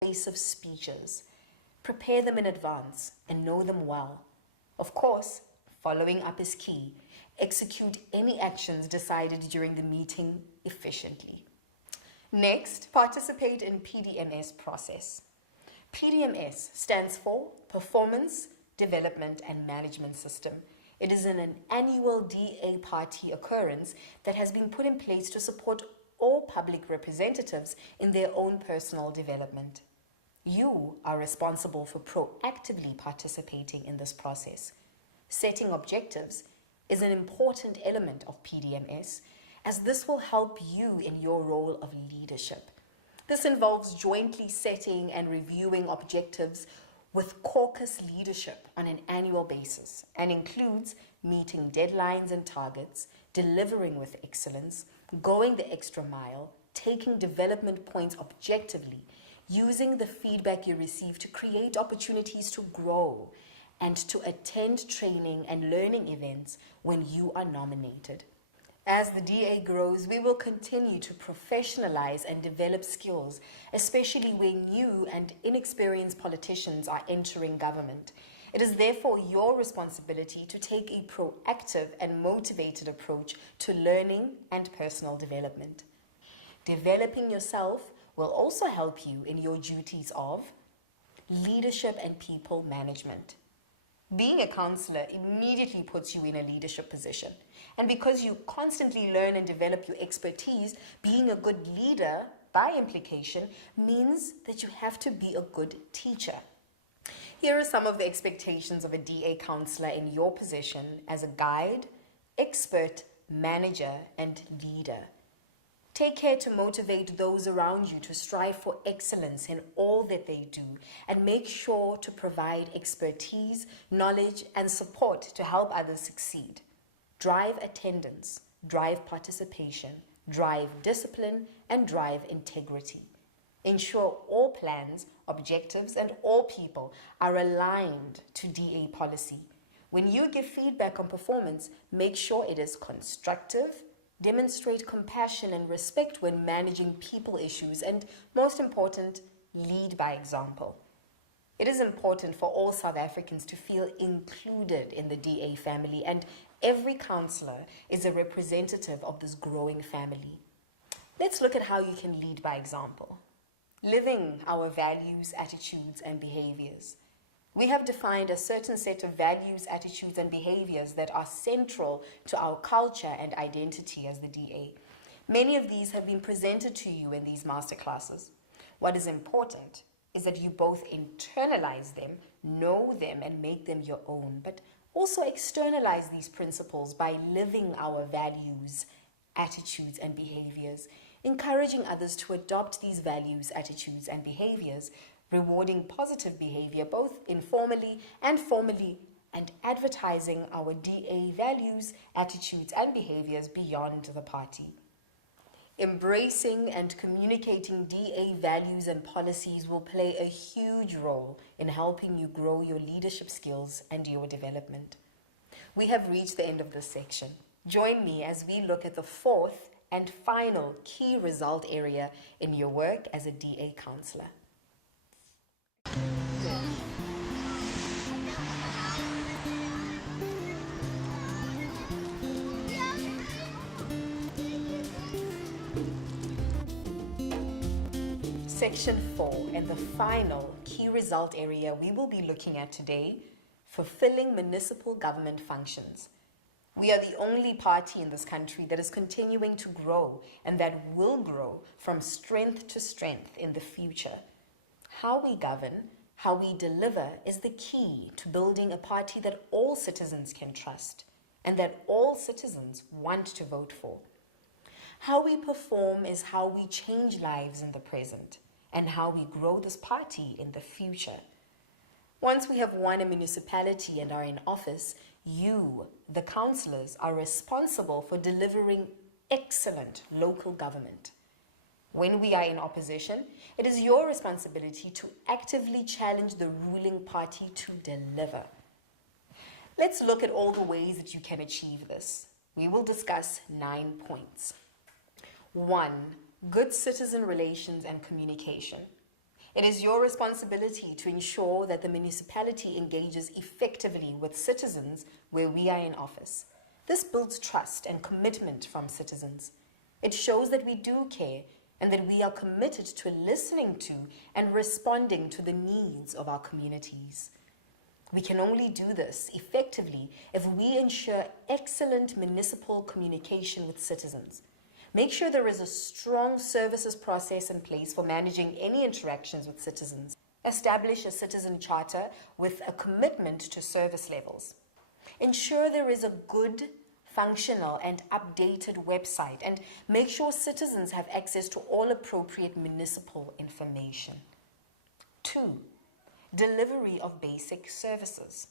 persuasive speeches. Prepare them in advance and know them well. Of course, following up is key. Execute any actions decided during the meeting efficiently. Next, participate in PDMS process. PDMS stands for Performance, Development and Management System. It is an annual DA party occurrence that has been put in place to support all public representatives in their own personal development. You are responsible for proactively participating in this process. Setting objectives is an important element of PDMS, as this will help you in your role of leadership. This involves jointly setting and reviewing objectives with caucus leadership on an annual basis and includes meeting deadlines and targets, delivering with excellence, going the extra mile, taking development points objectively, using the feedback you receive to create opportunities to grow, and to attend training and learning events when you are nominated. As the DA grows, we will continue to professionalize and develop skills, especially when new and inexperienced politicians are entering government. It is therefore your responsibility to take a proactive and motivated approach to learning and personal development. Developing yourself will also help you in your duties of leadership and people management. Being a councillor immediately puts you in a leadership position. And because you constantly learn and develop your expertise, being a good leader, by implication, means that you have to be a good teacher. Here are some of the expectations of a DA councillor in your position as a guide, expert, manager, and leader. Take care to motivate those around you to strive for excellence in all that they do, and make sure to provide expertise, knowledge, and support to help others succeed. Drive attendance, drive participation, drive discipline, and drive integrity. Ensure all plans, objectives, and all people are aligned to DA policy. When you give feedback on performance, make sure it is constructive. Demonstrate compassion and respect when managing people issues, and most important, lead by example. It is important for all South Africans to feel included in the DA family, and every councillor is a representative of this growing family. Let's look at how you can lead by example. Living our values, attitudes, and behaviors. We have defined a certain set of values, attitudes, and behaviors that are central to our culture and identity as the DA. Many of these have been presented to you in these masterclasses. What is important is that you both internalize them, know them, and make them your own, but also externalize these principles by living our values, attitudes, and behaviors, encouraging others to adopt these values, attitudes, and behaviors, rewarding positive behavior both informally and formally, and advertising our DA values, attitudes, and behaviors beyond the party. Embracing and communicating DA values and policies will play a huge role in helping you grow your leadership skills and your development. We have reached the end of this section. Join me as we look at the fourth and final key result area in your work as a DA councillor. Section 4 and the final key result area we will be looking at today, fulfilling municipal government functions. We are the only party in this country that is continuing to grow and that will grow from strength to strength in the future. How we govern, how we deliver is the key to building a party that all citizens can trust and that all citizens want to vote for. How we perform is how we change lives in the present and how we grow this party in the future. Once we have won a municipality and are in office, you, the councillors, are responsible for delivering excellent local government. When we are in opposition, it is your responsibility to actively challenge the ruling party to deliver. Let's look at all the ways that you can achieve this. We will discuss 9 points. 1. Good citizen relations and communication. It is your responsibility to ensure that the municipality engages effectively with citizens where we are in office. This builds trust and commitment from citizens. It shows that we do care and that we are committed to listening to and responding to the needs of our communities. We can only do this effectively if we ensure excellent municipal communication with citizens. Make sure there is a strong services process in place for managing any interactions with citizens. Establish a citizen charter with a commitment to service levels. Ensure there is a good, functional, and updated website, and make sure citizens have access to all appropriate municipal information. 2. Delivery of basic services.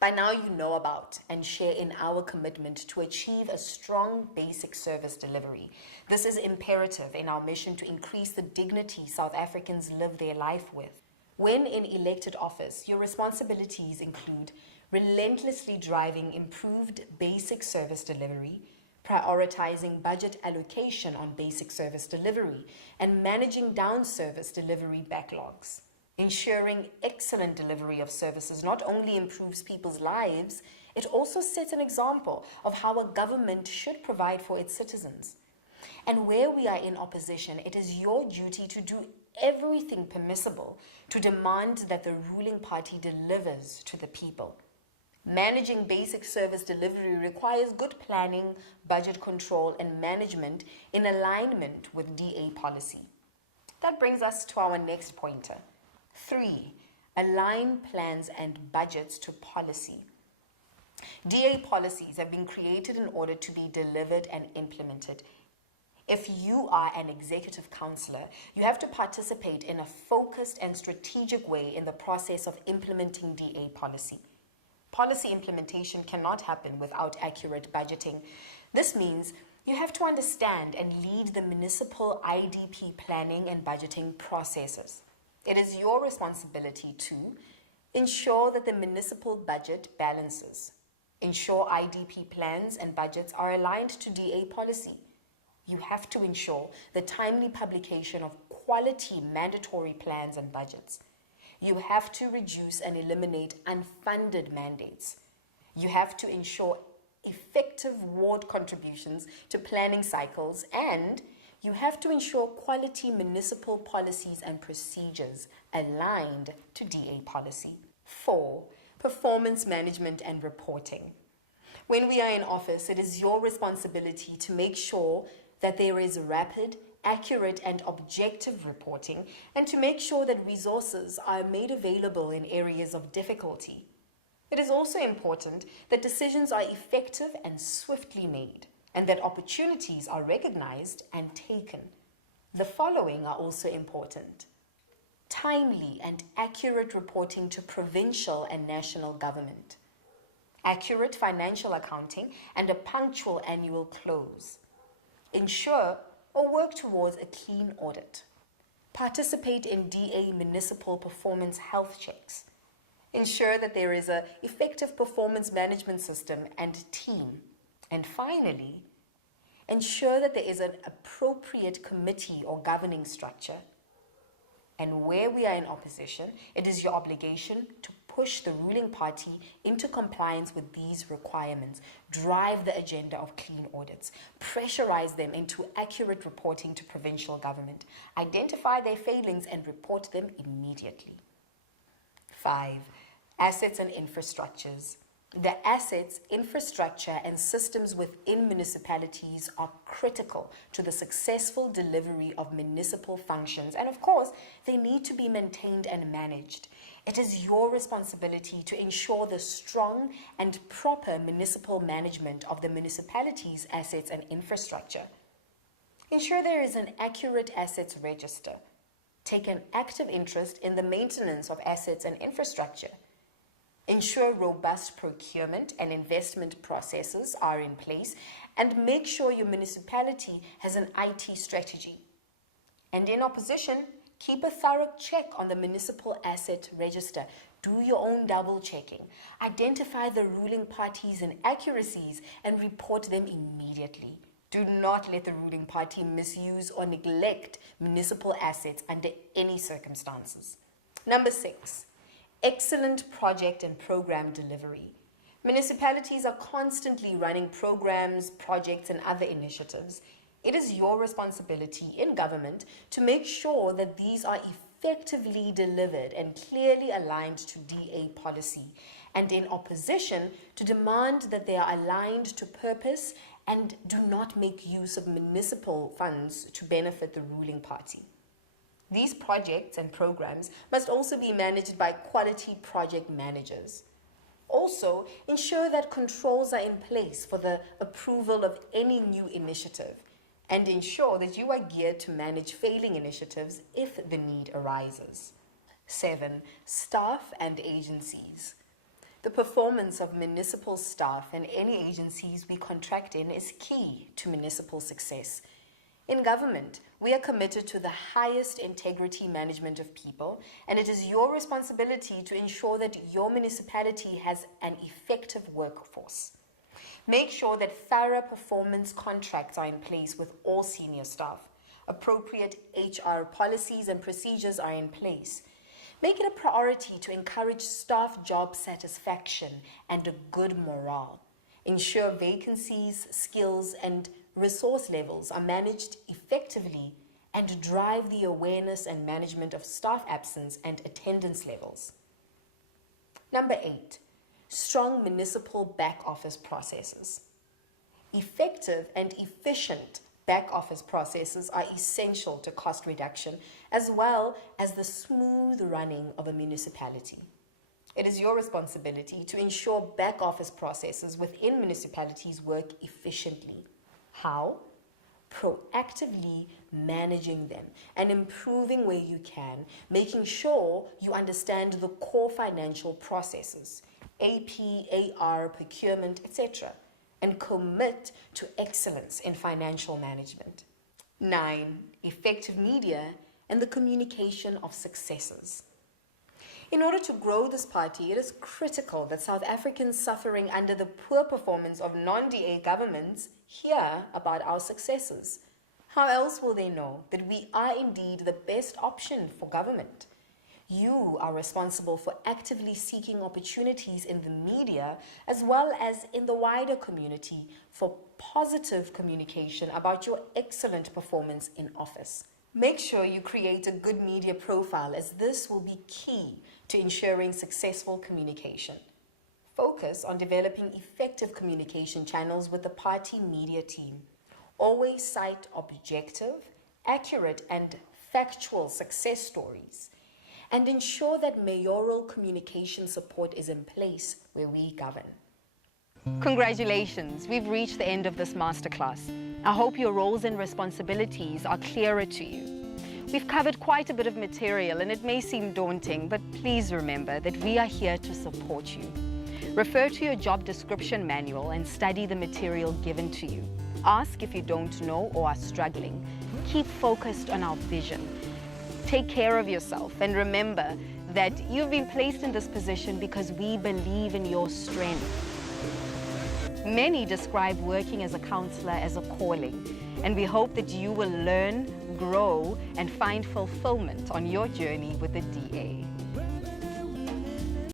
By now you know about and share in our commitment to achieve a strong basic service delivery. This is imperative in our mission to increase the dignity South Africans live their life with. When in elected office, your responsibilities include relentlessly driving improved basic service delivery, prioritizing budget allocation on basic service delivery, and managing down service delivery backlogs. Ensuring excellent delivery of services not only improves people's lives, it also sets an example of how a government should provide for its citizens. And where we are in opposition, it is your duty to do everything permissible to demand that the ruling party delivers to the people. Managing basic service delivery requires good planning, budget control, and management in alignment with DA policy. That brings us to our next pointer. 3. Align plans and budgets to policy. DA policies have been created in order to be delivered and implemented. If you are an executive councillor, you have to participate in a focused and strategic way in the process of implementing DA policy. Policy implementation cannot happen without accurate budgeting. This means you have to understand and lead the municipal IDP planning and budgeting processes. It is your responsibility to ensure that the municipal budget balances, ensure IDP plans and budgets are aligned to DA policy. You have to ensure the timely publication of quality mandatory plans and budgets. You have to reduce and eliminate unfunded mandates. You have to ensure effective ward contributions to planning cycles, and you have to ensure quality municipal policies and procedures aligned to DA policy. 4. Performance management and reporting. When we are in office, it is your responsibility to make sure that there is rapid, accurate, and objective reporting, and to make sure that resources are made available in areas of difficulty. It is also important that decisions are effective and swiftly made, and that opportunities are recognized and taken. The following are also important: timely and accurate reporting to provincial and national government, accurate financial accounting, and a punctual annual close. Ensure or work towards a clean audit. Participate in DA municipal performance health checks. Ensure that there is an effective performance management system and team. And finally, ensure that there is an appropriate committee or governing structure. And where we are in opposition, it is your obligation to push the ruling party into compliance with these requirements, drive the agenda of clean audits, pressurize them into accurate reporting to provincial government, identify their failings and report them immediately. 5. Assets and infrastructures. The assets, infrastructure, and systems within municipalities are critical to the successful delivery of municipal functions, and of course, they need to be maintained and managed. It is your responsibility to ensure the strong and proper municipal management of the municipality's assets and infrastructure. Ensure there is an accurate assets register. Take an active interest in the maintenance of assets and infrastructure. Ensure robust procurement and investment processes are in place, and make sure your municipality has an IT strategy. And in opposition, keep a thorough check on the municipal asset register. Do your own double checking. Identify the ruling parties' inaccuracies and report them immediately. Do not let the ruling party misuse or neglect municipal assets under any circumstances. Number 6, excellent project and program delivery. Municipalities are constantly running programs, projects, and other initiatives. It is your responsibility in government to make sure that these are effectively delivered and clearly aligned to DA policy, and in opposition to demand that they are aligned to purpose and do not make use of municipal funds to benefit the ruling party. These projects and programs must also be managed by quality project managers. Also, ensure that controls are in place for the approval of any new initiative, and ensure that you are geared to manage failing initiatives if the need arises. 7, staff and agencies. The performance of municipal staff and any agencies we contract in is key to municipal success. In government, we are committed to the highest integrity management of people, and it is your responsibility to ensure that your municipality has an effective workforce. Make sure that thorough performance contracts are in place with all senior staff. Appropriate HR policies and procedures are in place. Make it a priority to encourage staff job satisfaction and a good morale. Ensure vacancies, skills, and resource levels are managed effectively, and drive the awareness and management of staff absence and attendance levels. Number 8, strong municipal back office processes. Effective and efficient back office processes are essential to cost reduction as well as the smooth running of a municipality. It is your responsibility to ensure back office processes within municipalities work efficiently. How? Proactively managing them and improving where you can, making sure you understand the core financial processes, AP, AR, procurement, etc., and commit to excellence in financial management. 9, effective media and the communication of successes. In order to grow this party, it is critical that South Africans suffering under the poor performance of non-DA governments hear about our successes. How else will they know that we are indeed the best option for government? You are responsible for actively seeking opportunities in the media as well as in the wider community for positive communication about your excellent performance in office. Make sure you create a good media profile, as this will be key to ensuring successful communication. Focus on developing effective communication channels with the party media team. Always cite objective, accurate, and factual success stories, and ensure that mayoral communication support is in place where we govern. Congratulations, we've reached the end of this masterclass. I hope your roles and responsibilities are clearer to you. We've covered quite a bit of material and it may seem daunting, but please remember that we are here to support you. Refer to your job description manual and study the material given to you. Ask if you don't know or are struggling. Keep focused on our vision. Take care of yourself and remember that you've been placed in this position because we believe in your strength. Many describe working as a councillor as a calling, and we hope that you will learn, grow, and find fulfillment on your journey with the DA.